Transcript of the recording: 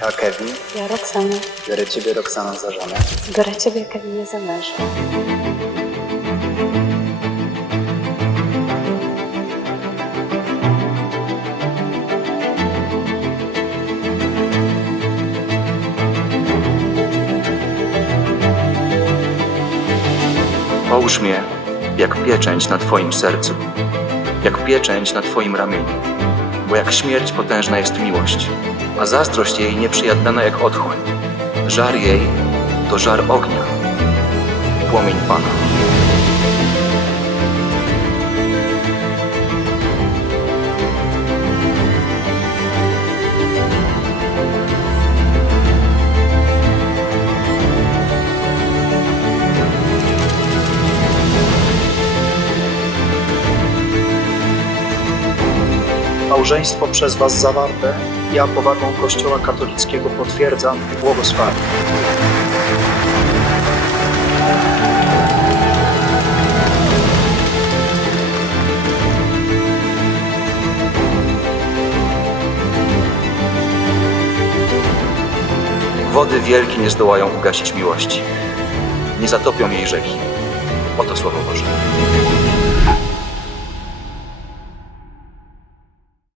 Ja, Kevin, Ja, Roxana, biorę Ciebie, Roxana, za żonę. biorę Ciebie, Kevinie, za męża. Połóż mnie jak pieczęć na Twoim sercu, jak pieczęć na Twoim ramieniu. Bo jak śmierć potężna jest miłość, a zazdrość jej nieprzyjadna jak otchłań. Żar jej to żar ognia, płomień Pana. Małżeństwo przez Was zawarte, ja powagą Kościoła katolickiego potwierdzam i błogosławię. Wody wielkie nie zdołają ugasić miłości. Nie zatopią jej rzeki. Oto słowo Boże.